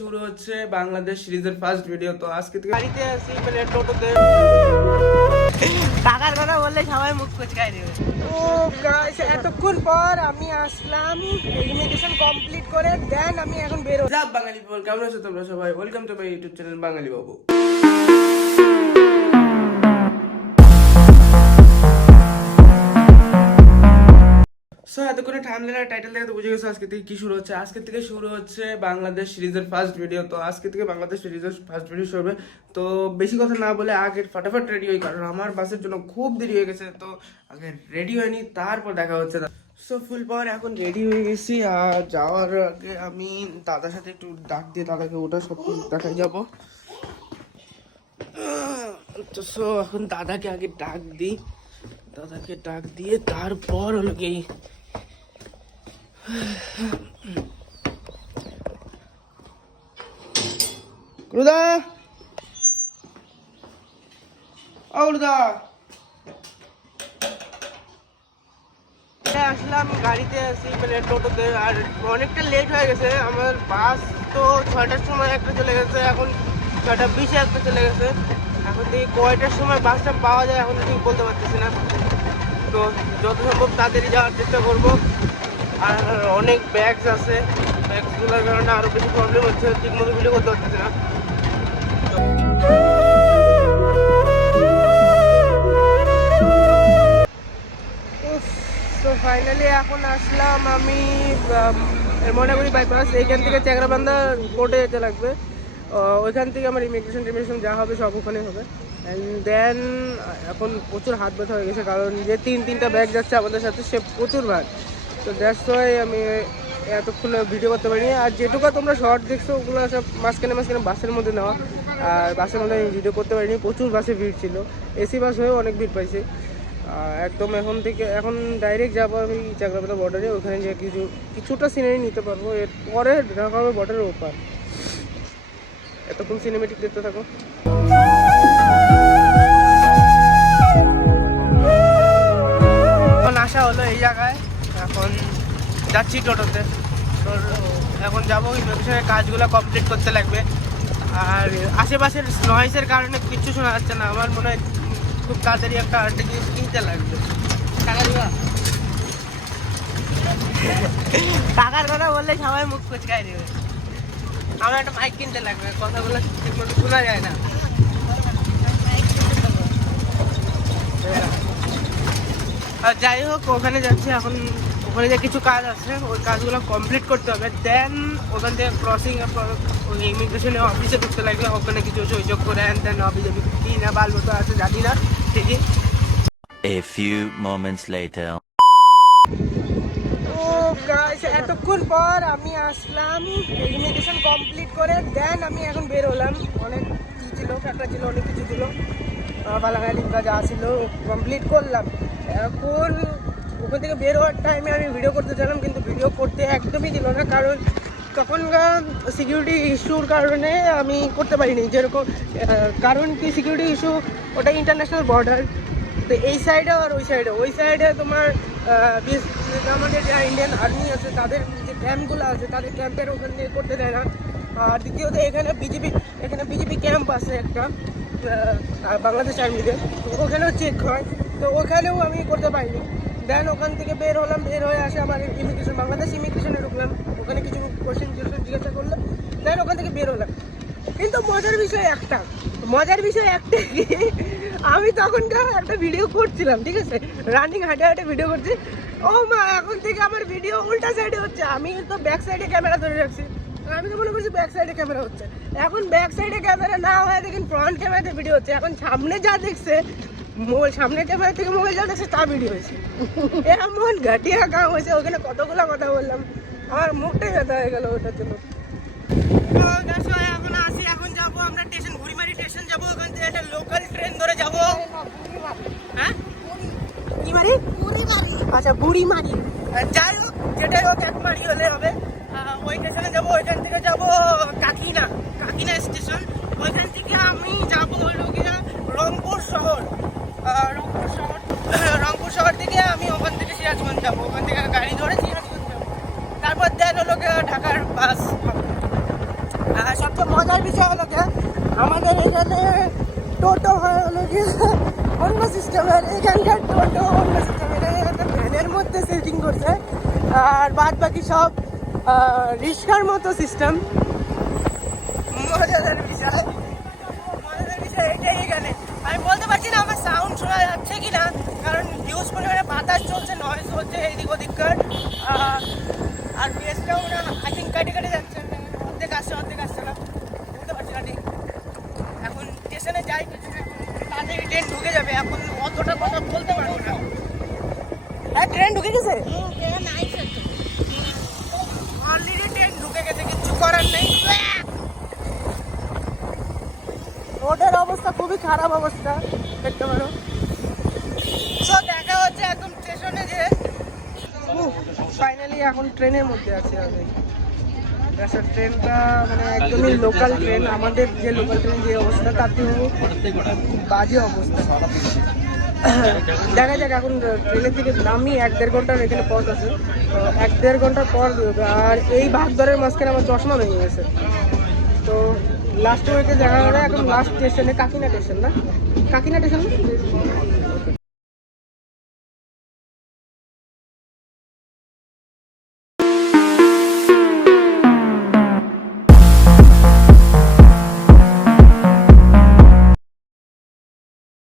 শুরু হচ্ছে বাংলাদেশ সিরিজের ফার্স্ট ভিডিও। তো আজকে থেকে গাড়িতে আছি, মানে টোটোতে। টাকার কথা বললে সবাই মুখ কুচকাই দেবে। ও গাইস, এতক্ষণ পর আমি আসলাম ইমিগ্রেশন কমপ্লিট করে, দেন আমি এখন বের হলাম। যা বাঙালি বল, কেমন আছো তোমরা সবাই? Welcome to my YouTube channel Bangali Babu. So এতক্ষণে থাম্বনেল টাইটেল দেখে তো বুঝে গেছো আজকে থেকে কি শুরু হচ্ছে। আজকে থেকে শুরু হচ্ছে বাংলাদেশ সিরিজের ফার্স্ট ভিডিও। তো আজকে থেকে বাংলাদেশ সিরিজের ফার্স্ট ভিডিও শুরু হবে। তো বেশি কথা না বলে আগে ফটাফট রেডি হই, কারণ আমার বাসের জন্য খুব দেরি হয়ে গেছে। তো আগে রেডি হয়নি, তারপর দেখা হচ্ছে। সো ফুল পাওয়ার এখন রেডি হয়ে গেছি। আর যাওয়ার আগে আমি দাদার সাথে একটু ডাক দিয়ে দাদাকে ওটা সব দেখাই যাবো। তো সো এখন দাদাকে আগে ডাক দিই, দাদাকে ডাক দিয়ে তারপর হলো কি গুরুদা, গুরুদা আসলাম, গাড়িতে আছি, মানে টোটোতে। আর অনেকটা লেট হয়ে গেছে। আমার বাস তো 6টার সময় একটা চলে গেছে, এখন 6:20 একটা চলে গেছে। এখন থেকে কয়টার সময় বাসটা পাওয়া যায় এখন ঠিক বলতে পারতেছি না। তো যত সম্ভব তাড়াতাড়ি যাওয়ার চেষ্টা করবো। আর অনেক ব্যাগস আছে, ব্যাগসগুলোর কারণে আরও বেশি প্রবলেম হচ্ছে, ঠিক মতো ভিডিও করতে পারতেছি না। তো ফাইনালি এখন আসলাম আমি ময়নাগুড়ি বাইপাস। এইখান থেকে চ্যাংরাবান্ধা কোর্টে যেতে লাগবে। ওইখান থেকে আমার ইমিগ্রেশন যা হবে সব ওখানে হবে। অ্যান্ড দেন এখন প্রচুর হাত ব্যথা হয়ে গেছে, কারণ যে তিনটা ব্যাগ যাচ্ছে আমাদের সাথে, সে প্রচুর ভার। তো দ্যাটস ওয়াই আমি এতক্ষণ ভিডিও করতে পারিনি। আর যেটুকু তোমরা শর্ট দেখছো ওগুলো সব মাঝখানে বাসের মধ্যে নেওয়া। আর বাসের মধ্যে আমি ভিডিও করতে পারিনি, প্রচুর বাসে ভিড় ছিল। এসি বাস হয়েও অনেক ভিড় পাইছে। একদম এখন ডাইরেক্ট যাবো আমি চ্যাংরাবান্ধা বর্ডারে। ওখানে যে কিছুটা সিনারি নিতে পারবো, এরপরে ঢাকা হবে বর্ডারের ওপার। এতক্ষণ সিনেমেটিক দেখতে থাকো। এখন আসা হলো এই জায়গায়, এখন যাচ্ছি টোটোতে। তো এখন যাবো, ইমিগ্রেশনের কাজগুলো কমপ্লিট করতে লাগবে। আর আশেপাশের নয়েজের কারণে কিচ্ছু শোনা যাচ্ছে না। আমার মনে হয় খুব তাড়াতাড়ি একটা জিনিস কিনতে লাগবে। টাকা দিবা? টাকার কথা বললে সবাই মুখ কুচকাই দেবে। আমার একটা মাইক কিনতে লাগবে, কথাগুলো ঠিক মতো শোনা যায় না। আর যাই হোক, ওখানে যাচ্ছি এখন। ওখানে যে কিছু কাজ আছে, ওই কাজগুলো কমপ্লিট করতে হবে। দেন ওখান থেকে ক্রসিং ইমিগ্রেশনের অফিসে ঢুকতে লাগবে। ওখানে কিছু সহযোগ করে দেন অফিসে কি না বাল মতো আছে জানি না, ঠিকই। A few moments later. ও গাইস, এতক্ষণ পর আমি আসলাম ইমিগ্রেশন কমপ্লিট করে, দেন আমি এখন বের হলাম। অনেক কি ছিল, ফ্যাক্টর ছিল, অনেক কিছু ছিল, বালাগাড়ি যা ছিল কমপ্লিট করলাম। এখন ওখান থেকে বের হওয়ার টাইমে আমি ভিডিও করতে চাইলাম, কিন্তু ভিডিও করতে একদমই দিল না, কারণ তখনকার সিকিউরিটি ইস্যুর কারণে আমি করতে পারিনি। যেরকম কারণ কি, সিকিউরিটি ইস্যু, ওটা ইন্টারন্যাশনাল বর্ডার। তো এই সাইডে আর ওই সাইডে তোমার আমাদের যারা ইন্ডিয়ান আর্মি আছে তাদের যে ক্যাম্পগুলো আছে, তাদের ক্যাম্পের ওখান থেকে করতে দেয় না। আর দ্বিতীয়ত এখানে বিজেপি ক্যাম্প আছে একটা, বাংলাদেশ আর্মিদের, ওখানেও চেক হয়। তো ওখানেও আমি করতে পারিনি। দেন ওখান থেকে বের হলাম, বের হয়ে আসে আমার বাংলাদেশ ইমিগ্রেশনে ঢুকলাম। ওখানে কিছু কোয়েশ্চেন জিজ্ঞাসা করলো, দেন ওখান থেকে বের হলাম। কিন্তু মজার বিষয় একটাই কি, আমি তখনকার একটা ভিডিও করছিলাম, ঠিক আছে, রানিং হাঁটে ভিডিও করছি। ও মা, এখন থেকে আমার ভিডিও উল্টা সাইডে হচ্ছে। আমি তো ব্যাক সাইডে ক্যামেরা ধরে রাখছি, আমি তো মনে করছি ব্যাক সাইডে ক্যামেরা হচ্ছে। এখন ব্যাক সাইডে ক্যামেরা না হয় দেখেন ফ্রন্ট ক্যামেরাতে ভিডিও হচ্ছে। এখন সামনে যা দেখছে, সামনের ক্যামেরা থেকে মোবাইল যা দেখছে তা ভিডিও হয়েছে। এমন ঘাটিয়া কাম হয়েছে, ওখানে কতগুলো কথা বললাম, আমার মুখটাই ব্যথা হয়ে গেল ওটার জন্য। এখন আসি, এখন যাবো আমরা স্টেশন, বুড়িমারি স্টেশন যাবো। ওখান থেকে একটা লোকাল ট্রেন ধরে যাবো। হ্যাঁ, কি মারি? আচ্ছা, বুড়িমারি। যাই হোক, যেটাই হোক, এক মারি হলে হবে। ওই স্টেশনে যাবো। ওইখান থেকে যাবো কাকিনা স্টেশন। ওইখান থেকে আমি যাবো হলো গিয়া রংপুর শহর থেকে আমি ওখান থেকে সিরাজগঞ্জ যাবো। ওখান থেকে গাড়ি ধরে সিরাজগঞ্জ যাবো। তারপর দেন হলো গিয়া ঢাকার বাস। সবচেয়ে মজার বিষয় হলো কি আমাদের এখানে টোটো হয় হলো কি অন্য সিস্টেমের, এখানকার টোটো অন্য সিস্টেমের, ভ্যানের মধ্যে সেটিং করছে আর বাদ বাকি সব রিক্সার মতো সিস্টেম। মজাদার বিষয়, মজাদার বিষয় এটাই এখানে। আমি বলতে পারছি না আমার সাউন্ড শোনা যাচ্ছে কি না, কারণ হিউজ পরিমাণে বাতাস চলছে, নয়েজ হচ্ছে এদিক ওদিককার। আর বেসটাও না আই থিঙ্ক কাটে কাটে যাচ্ছে, অর্ধেক আসছে না, বুঝতে পারছি না ঠিক। এখন স্টেশনে যাই, তাড়াতাড়ি ট্রেন ঢুকে যাবে, এখন অতটা কথা বলতে পারবো না। হ্যাঁ ট্রেন ঢুকে গেছে, অলরেডি ট্রেন ঢুকে গেছে, কিচ্ছু করার নেই। রোডের অবস্থা খুবই খারাপ অবস্থা, দেখতে পারো। তো দেখা হচ্ছে একদম স্টেশনে যে ফাইনালি এখন ট্রেনের মধ্যে আছি আমি। ট্রেনটা মানে একদমই লোকাল ট্রেন, আমাদের যে লোকাল ট্রেন যে অবস্থা তার থেকেও খুব বাজে অবস্থা। দেখা যাক, এখন ট্রেনের থেকে নামি 1-1.5 ঘন্টার এখানে পথ আছে, তো 1-1.5 ঘন্টার পর বেরোবে। আর এই ভাগদরের মাঝখানে আমার চশমা ভেঙে গেছে, তো লাস্ট ওয়েতে দেখা হবে এখন লাস্ট স্টেশনে কাকিনা স্টেশন না, কাকিনা স্টেশন।